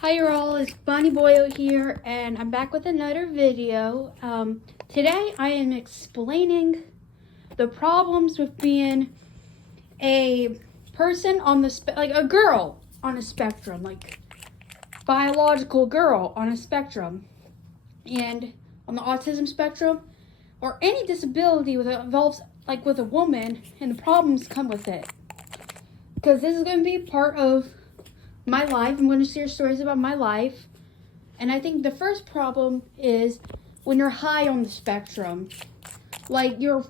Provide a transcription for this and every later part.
Hi y'all, it's Bonnie Boyle here, and I'm back with another video. Today I am explaining the problems with being a person on the like a girl on a spectrum, like biological girl on a spectrum, and on the autism spectrum, or any disability that involves like with a woman, and the problems come with it. Because this is going to be part of my life. I'm going to share stories about my life. And I think the first problem is when you're high on the spectrum. Like you're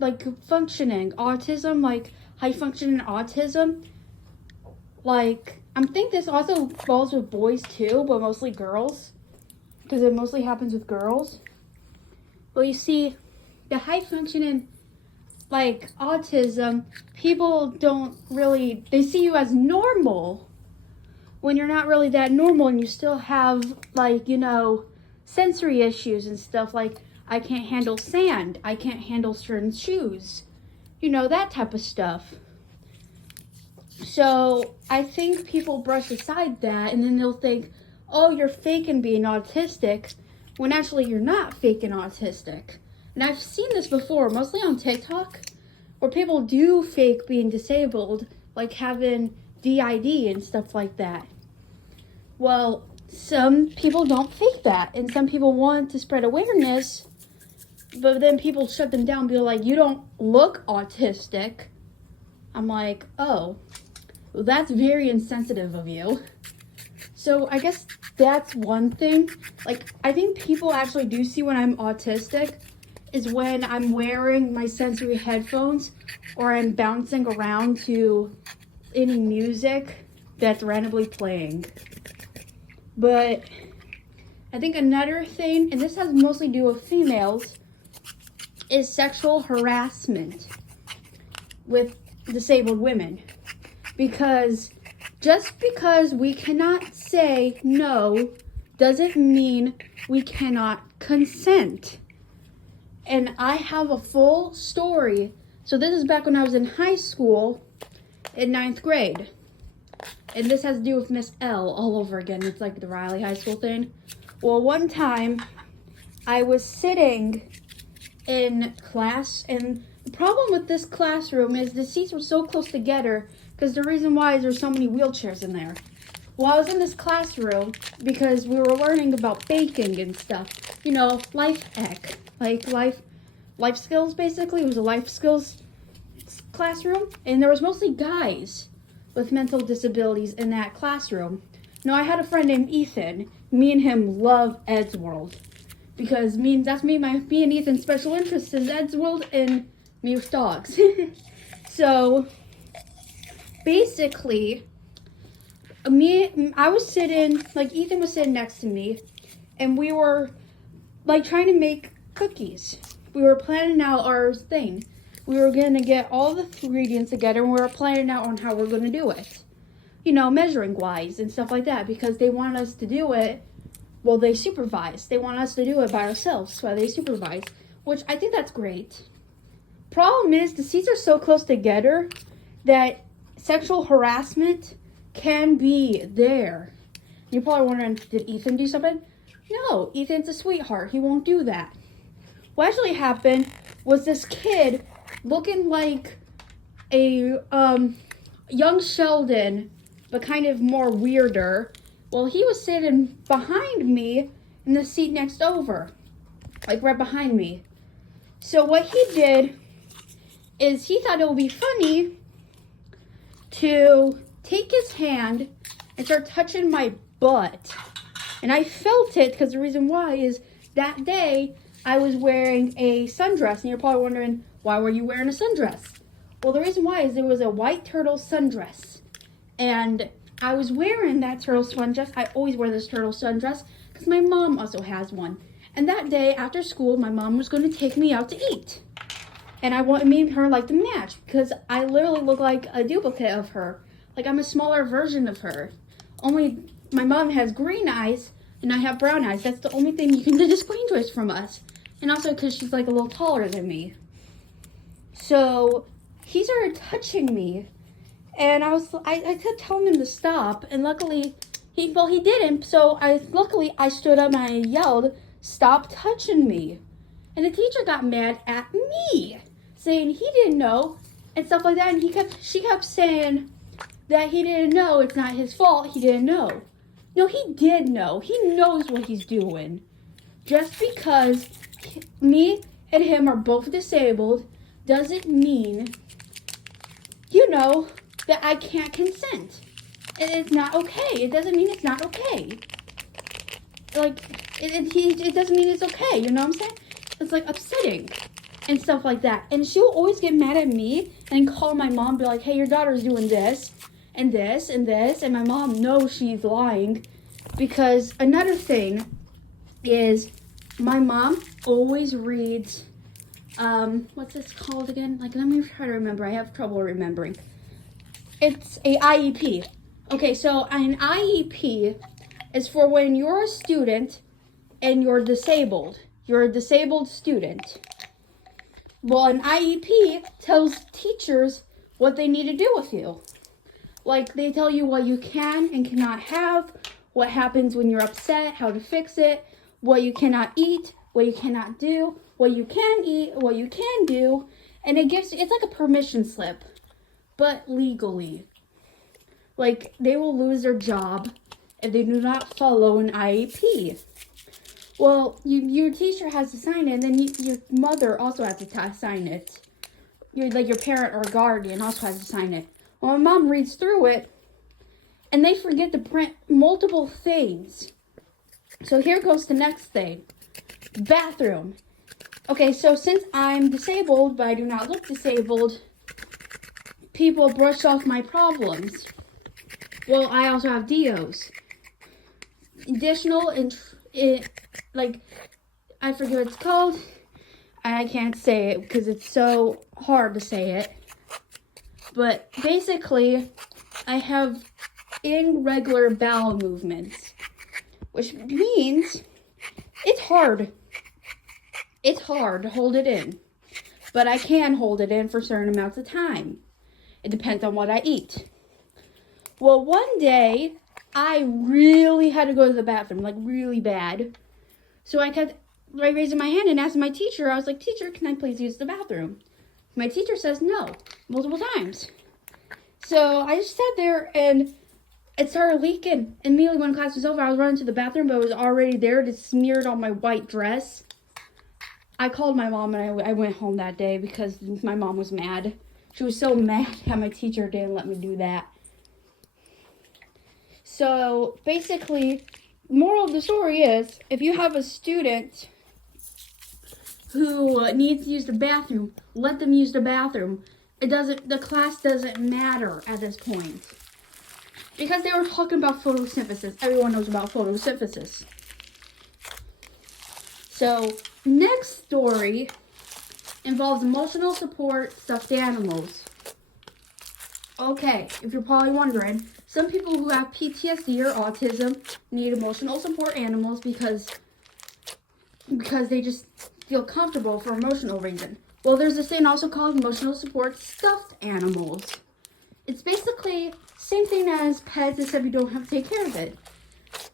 like functioning autism, like high functioning autism. Like I think this also falls with boys too, but mostly girls. Because it mostly happens with girls. Well, you see, the high functioning like autism, people don't really, they see you as normal when you're not really that normal, and you still have like, sensory issues and stuff. Like I can't handle sand, I can't handle certain shoes, that type of stuff. So I think people brush aside that, and then they'll think, oh, you're faking being autistic, when actually you're not faking autistic. And I've seen this before, mostly on TikTok, where people do fake being disabled, like having DID and stuff like that. Well, some people don't fake that, and some people want to spread awareness, but then people shut them down, be like, you don't look autistic. I'm like, oh, well, that's very insensitive of you. So I guess that's one thing. Like, I think people actually do see when I'm autistic is when I'm wearing my sensory headphones or I'm bouncing around to any music that's randomly playing. But I think another thing, and this has mostly to do with females, is sexual harassment with disabled women. Because just because we cannot say no doesn't mean we cannot consent. And I have a full story. So this is back when I was in high school in 9th grade. And this has to do with Miss L all over again. It's like the Riley High School thing. Well, one time I was sitting in class, and the problem with this classroom is the seats were so close together, because the reason why is there's so many wheelchairs in there. Well, I was in this classroom because we were learning about baking and stuff. Life ec, like life skills basically. It was a life skills classroom, and there was mostly guys with mental disabilities in that classroom. Now, I had a friend named Ethan. Me and him love Ed's World, because me and Ethan's special interest is Ed's World and me with dogs. So basically, I was sitting, like Ethan was sitting next to me, and we were like trying to make cookies. We were planning out our thing. We were going to get all the ingredients together, and we were planning out on how we're going to do it. Measuring wise and stuff like that, because they want us to do it. Well, they supervise. They want us to do it by ourselves, so they supervise, which I think that's great. Problem is, the seats are so close together that sexual harassment can be there. You're probably wondering, did Ethan do something? No, Ethan's a sweetheart. He won't do that. What actually happened was this kid looking like a young Sheldon, but kind of more weirder. Well, he was sitting behind me in the seat next over, like right behind me. So what he did is he thought it would be funny to take his hand and start touching my butt. And I felt it, because the reason why is that day I was wearing a sundress. And you're probably wondering, why were you wearing a sundress? Well, the reason why is it was a white turtle sundress. And I was wearing that turtle sundress. I always wear this turtle sundress because my mom also has one. And that day after school, my mom was going to take me out to eat. And I wanted me and her like to match, because I literally look like a duplicate of her. Like I'm a smaller version of her. Only my mom has green eyes and I have brown eyes. That's the only thing you can distinguish from us. And also because she's like a little taller than me. So he started touching me. And I kept telling him to stop. And luckily, He didn't. So luckily I stood up and I yelled, "Stop touching me!" And the teacher got mad at me, saying he didn't know and stuff like that. And she kept saying that he didn't know. It's not his fault. He didn't know. No, he did know. He knows what he's doing. Just because me and him are both disabled doesn't mean, that I can't consent. And it's not okay. It doesn't mean it's not okay. It doesn't mean it's okay. You know what I'm saying? It's like upsetting and stuff like that. And she'll always get mad at me and call my mom, be like, "Hey, your daughter's doing this and this and this." And my mom knows she's lying, because another thing is my mom always reads, what's this called again? Let me try to remember. I have trouble remembering. It's a IEP. Okay, so an IEP is for when you're a student and you're disabled. You're a disabled student. Well, an IEP tells teachers what they need to do with you. Like, they tell you what you can and cannot have, what happens when you're upset, how to fix it, what you cannot eat, what you cannot do, what you can eat, what you can do. And it's like a permission slip, but legally. Like, they will lose their job if they do not follow an IEP. Well, your teacher has to sign it, and then your mother also has to sign it. Your parent or guardian also has to sign it. Well, my mom reads through it, and they forget to print multiple things. So here goes the next thing. Bathroom. Okay, so since I'm disabled, but I do not look disabled, people brush off my problems. Well, I also have DOs. Additional, I forget what it's called. I can't say it because it's so hard to say it. But basically, I have irregular bowel movements, which means it's hard. It's hard to hold it in, but I can hold it in for certain amounts of time. It depends on what I eat. Well, one day, I really had to go to the bathroom, like really bad. So I kept raising my hand and asking my teacher. I was like, "Teacher, can I please use the bathroom?" My teacher says no, multiple times. So I just sat there and it started leaking. Immediately when class was over, I was running to the bathroom, but it was already there. It smeared on my white dress. I called my mom and I went home that day because my mom was mad. She was so mad that my teacher didn't let me do that. So basically, moral of the story is, if you have a student who needs to use the bathroom, let them use the bathroom. The class doesn't matter at this point. Because they were talking about photosynthesis. Everyone knows about photosynthesis. So, next story involves emotional support stuffed animals. Okay, if you're probably wondering, some people who have PTSD or autism need emotional support animals because they just feel comfortable for emotional reason. Well, there's this thing also called emotional support stuffed animals. It's basically same thing as pets, except you don't have to take care of it.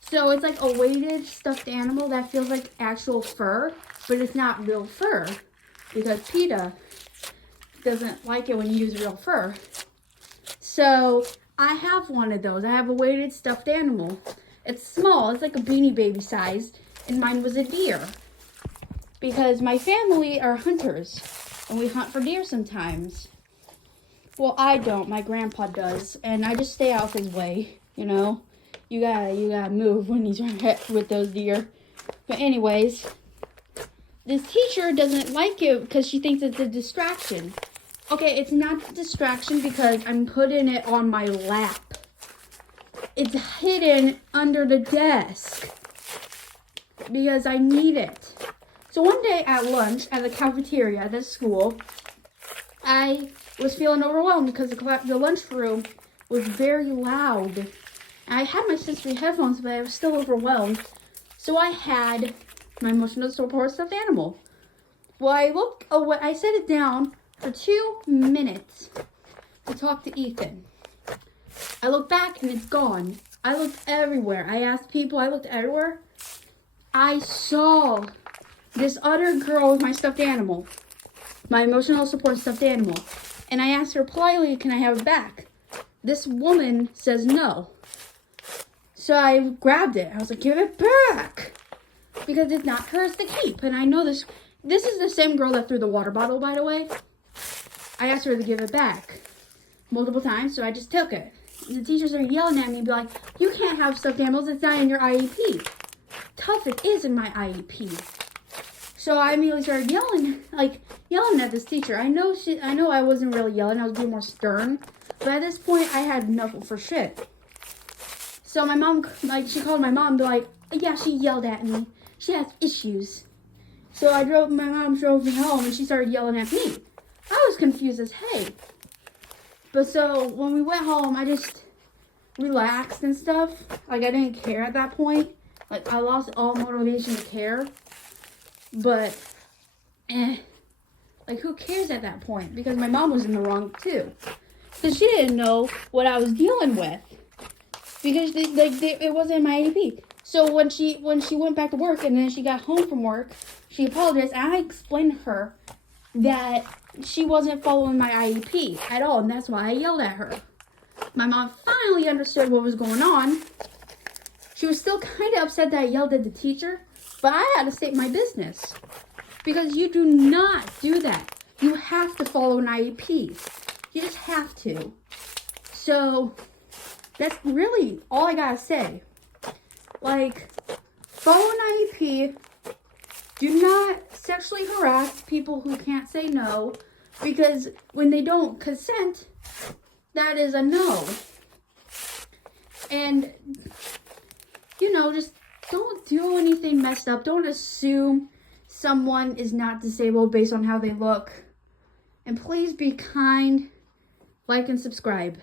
So it's like a weighted stuffed animal that feels like actual fur, but it's not real fur because PETA doesn't like it when you use real fur. So I have one of those. I have a weighted stuffed animal. It's small. It's like a Beanie Baby size, and mine was a deer. Because my family are hunters, and we hunt for deer sometimes. Well, I don't. My grandpa does, and I just stay out of his way. You gotta move when he's with those deer. But anyways, this teacher doesn't like it because she thinks it's a distraction. Okay, it's not a distraction because I'm putting it on my lap. It's hidden under the desk because I need it. So one day at lunch at the cafeteria at this school, I was feeling overwhelmed because the lunchroom was very loud. I had my sensory headphones, but I was still overwhelmed. So I had my emotional support stuffed animal. Well, I set it down for 2 minutes to talk to Ethan. I look back and it's gone. I looked everywhere. I asked people. I looked everywhere. I saw this other girl with my stuffed animal, my emotional support stuffed animal. And I asked her politely, can I have it back? This woman says no. So I grabbed it. I was like, give it back. Because it's not hers to keep. And I know this is the same girl that threw the water bottle, by the way. I asked her to give it back multiple times, so I just took it. And the teachers are yelling at me and be like, you can't have stuffed animals, it's not in your IEP. Tough, it is in my IEP. So I immediately started yelling at this teacher. I know I wasn't really yelling, I was being more stern. But at this point, I had enough for shit. So my mom, she called my mom, be like, yeah, she yelled at me. She has issues. So my mom drove me home and she started yelling at me. I was confused as hey. But so when we went home, I just relaxed and stuff. I didn't care at that point. I lost all motivation to care. But, who cares at that point? Because my mom was in the wrong too. Because she didn't know what I was dealing with. Because it wasn't in my IEP. So when she went back to work and then she got home from work, she apologized. And I explained to her that she wasn't following my IEP at all. And that's why I yelled at her. My mom finally understood what was going on. She was still kind of upset that I yelled at the teacher. But I had to state my business. Because you do not do that. You have to follow an IEP. You just have to. So that's really all I gotta say. Follow an IEP. Do not sexually harass people who can't say no. Because when they don't consent, that is a no. And, just don't do anything messed up. Don't assume someone is not disabled based on how they look. And please be kind, like, and subscribe.